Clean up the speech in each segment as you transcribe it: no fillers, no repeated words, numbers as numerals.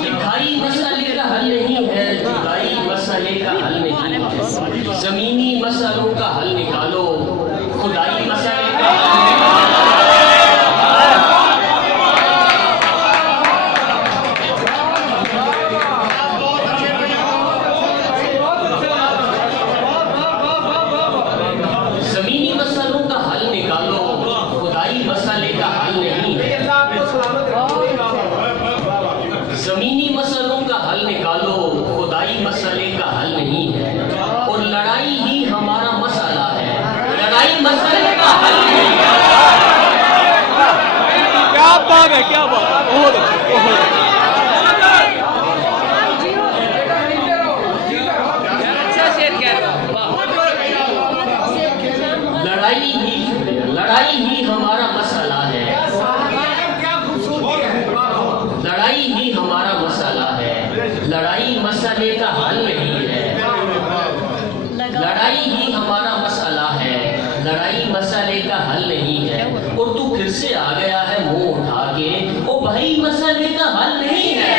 दिखाई मसले का हल नहीं है, जुदाई मसले का हल नहीं है। जमीनी मसलों का हल निकालो, खुदाई मसले का हल जमीनी मसलों का हल निकालो, खुदाई मसले का हल नहीं है। जमीनी मसलों का हल निकालो, खुदाई मसले का हल नहीं है। और लड़ाई ही हमारा मसला है, लड़ाई मसले का हल नहीं है। क्या बात है, क्या बात है, बहुत अच्छी, बहुत अच्छी। लड़ाई ही हमारा मसला है, लड़ाई ही हमारा मसला है। लड़ाई मसले का हल नहीं है, लड़ाई ही हमारा मसला है, लड़ाई मसले का हल नहीं है। और तू फिर से आ गया है मुंह उठा के, ओ भाई मसले का हल नहीं है।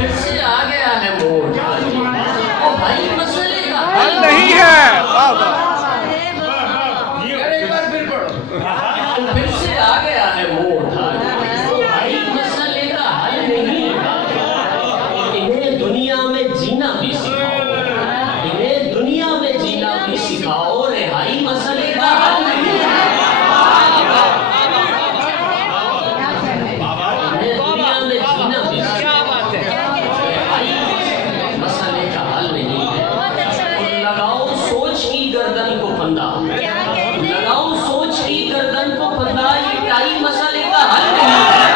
फिर से आ गया है मुंह उठा के, ओ भाई मसले का हल नहीं है। वाह वाह। फिर से आ गया है मुंह उठा के, ओ भाई मसले का हल नहीं है। इन्हें दुनिया में जीना भी सिखाओ, इन्हें दुनिया में जीना भी सिखाओ, रिहाई मसले का हल नहीं है। इन्हें दुनिया में जीना भी सिखाओ, रिहाई मसले का हल नहीं है। और लगाओ सोच की गर्दन को फंदा, लगाओ सोच की गर्दन को फंदा, ये टाई मसले का हल नहीं है।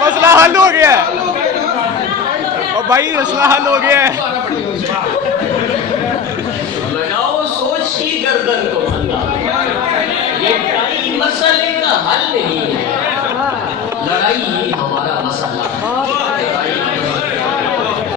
मसला हल हो गया है। और भाई मसला हल हो गया है। लगाओ सोच की गर्दन को फंदा, ये टाई मसले का हल नहीं है। लड़ाई ही हमारा मसला